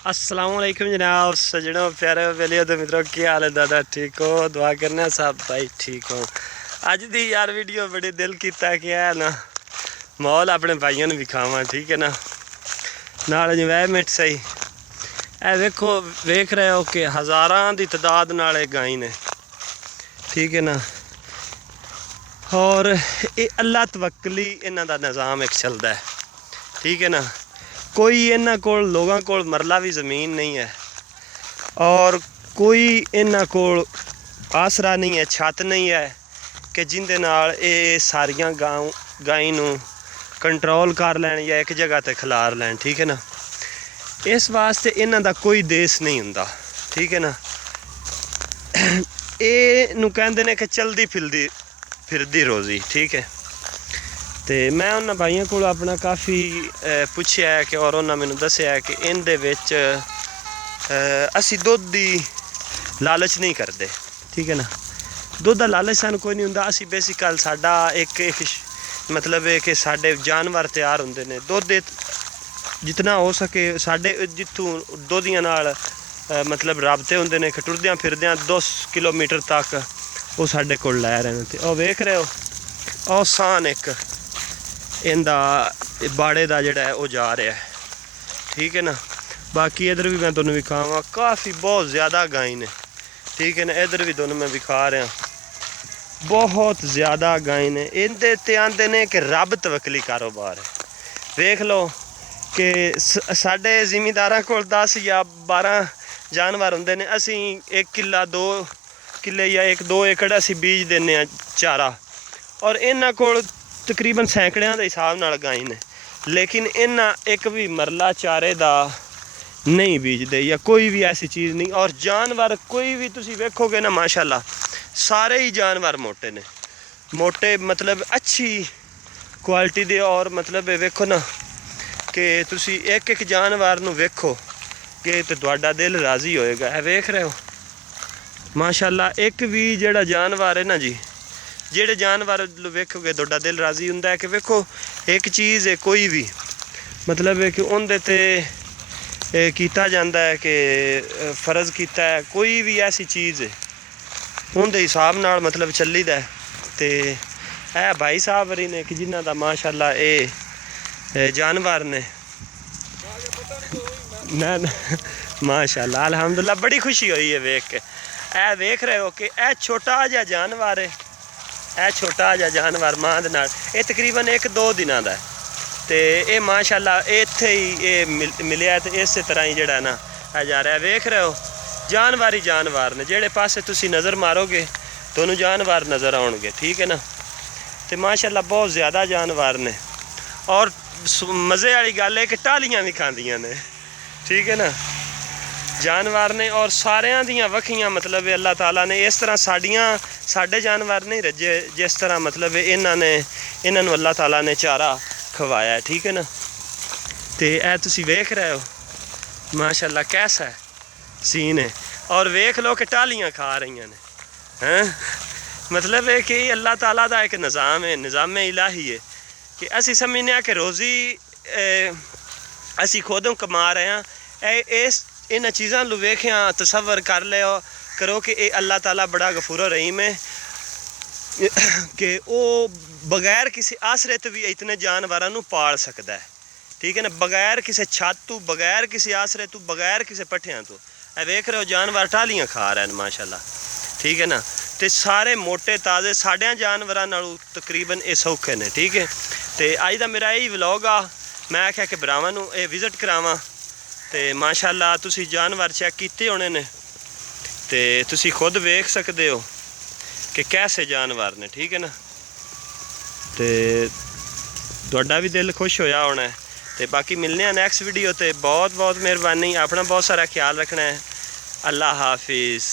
अस्सलाम वालेकुम जनाब सजनों प्यारे वेलियो तो मित्रों की हाल है दादा ठीक हो दुआ करना सब भाई ठीक हो। अज दी यार वीडियो बड़ी दिल किया कि है ना माहौल अपने भाइयों ने विखावा ठीक है ना नाल इन्वायरमेंट सही है वेखो वेख रहे हो कि हज़ारां की तादाद नाल गाय ने ठीक है ना और ये अल्लाह तवक्कली इन्हां दा निज़ाम एक चलता है ठीक है ना। कोई इन्हां कोल लोगों कोल मरला भी ज़मीन नहीं है और कोई इन्हां कोल आसरा नहीं है छत नहीं है कि जिंदे नाल ये सारियां गाय नूं कंट्रोल कर लैन या एक जगह ते खिलार लैन ठीक है ना। इस वास्ते इन्हां दा कोई देश नहीं हुंदा ठीक है ना। ये नूं कहंदे ने कि चलदी फिरदी रोज़ी ठीक है। तो मैं उन्होंने भाइयों को अपना काफ़ी पुछया है कि और उन्होंने मैनू दस्या है कि इनदे विच असी दुध दी लालच नहीं करते ठीक है ना। दुध का लालच सानू कोई नहीं हुंदा असी बेसिकल साडा एक मतलब है कि साडे जानवर तैयार होंदे ने दुध जितना हो सके साडे जिथों दुधियां नाल मतलब राबते होंदे ने टुरदियां फिरदियां 10 किलोमीटर तक वो साडे कोल लै रहे हैं। और वेख रहे हो और सान एक इंदा बाड़े का जोड़ा है वो जा रहा है ठीक है ना। बाकी इधर भी मैं तुहानू विखावा काफ़ी बहुत ज़्यादा गाय ने ठीक है ना। इधर भी तुहानू मैं विखा रहा बहुत ज़्यादा गाय ने इनते ते आंदे ने कि रब तवक्कली कारोबार है। वेख लो कि साडे जिमीदारां कोल 10 या 12 जानवर होंदे ने असी 1 किला 2 किले या 1-2 एकड़ असी बीज देने चारा और इन्हां कोल तकरीबन सैकड़ियां के हिसाब नाल गाय ने लेकिन इन्हां एक भी मरला चारे का नहीं बीजते या कोई भी ऐसी चीज़ नहीं। और जानवर कोई भी तुसी वेखोगे ना माशाल्लाह सारे ही जानवर मोटे ने मोटे मतलब अच्छी क्वालिटी दे और मतलब वेखो ना कि तुसी एक जानवर नूं वेखो कि तो तुहाडा दिल राज़ी होएगा। है वेख रहे हो माशाल्लाह एक भी जिहड़ा जानवर है ना जी जेड़े जानवर वेखोगे तुहाडा दिल राज़ी हुंदा है कि वेखो एक चीज़ है कोई भी मतलब है कि उनदे ते कीता जांदा है कि फ़र्ज़ कीता है कोई भी ऐसी चीज़ है उनके हिसाब नाल मतलब चली दा है। तो है भाई साहब वरी ने कि जिन्हां दा माशाल्लाह ये जानवर ने ना माशाल्लाह अल्हम्दुलिल्लाह बड़ी खुशी हुई है वेख के। ए वेख रहे हो कि ए छोटा जिहा जानवर है ए छोटा जिहा जानवर मां दे नाल ये तकरीबन 1-2 दिनों का है। तो ये माशाल्लाह इत्थे ही ये मिलिया तो इस तरह ही जड़ा ना आ जा रहा है। वेख रहे हो जानवर ही जानवर ने जेड़े पासे तुसी नज़र मारोगे दोनों जानवर नज़र आउणगे ठीक है ना। तो माशाल्लाह बहुत ज़्यादा जानवर ने और मज़े वाली गल है कि टालियां भी खांदियां ने ठीक है ना जानवर ने और सारियां दियां वखियां मतलब अल्लाह ताला ने इस तरह साडे जानवर नहीं रजे जिस तरह मतलब इन्हां नूं अल्लाह ताला ने चारा खवाया है ठीक है ना। तो यह तुसी वेख रहे हो माशाल्लाह कैसा है सीन है और वेख लो कि टालियां खा रही ने हैं मतलब है कि अल्लाह ताला का एक निज़ाम है निज़ाम इलाही है कि असी समझने कि रोज़ी असी खुद कमा रहे हैं इस इन चीज़ों को वेख्या तसव्वुर कर लियो करो कि ये अल्लाह ताला बड़ा गफूर रहीम है कि वो बगैर किसी आसरे तो भी इतने जानवरों को पाल सकता है ठीक है ना। बगैर किसी छत तो बगैर किसी आसरे तो बगैर किसी पट्ठियां तो वेख रहे हो जानवर टालियां खा रहे हैं माशाल्लाह ठीक है ना। तो सारे मोटे ताज़े साढ़िया जानवरों नालों तकरीबन ये सौखे ने ठीक है। तो अज का मेरा यही व्लॉग आ मैं आख्या कि भरावां नूं ये विजिट करावां तो माशाल्लाह तुसी जानवर चेक किए होने ने तो तुसी खुद वेख सकते हो कि कैसे जानवर ने ठीक है ना। तो तुहाडा भी दिल खुश होया होना है। तो बाकी मिलने हैं नैक्सट वीडियो। तो बहुत बहुत मेहरबानी अपना बहुत सारा ख्याल रखना है। अल्लाह हाफिज़।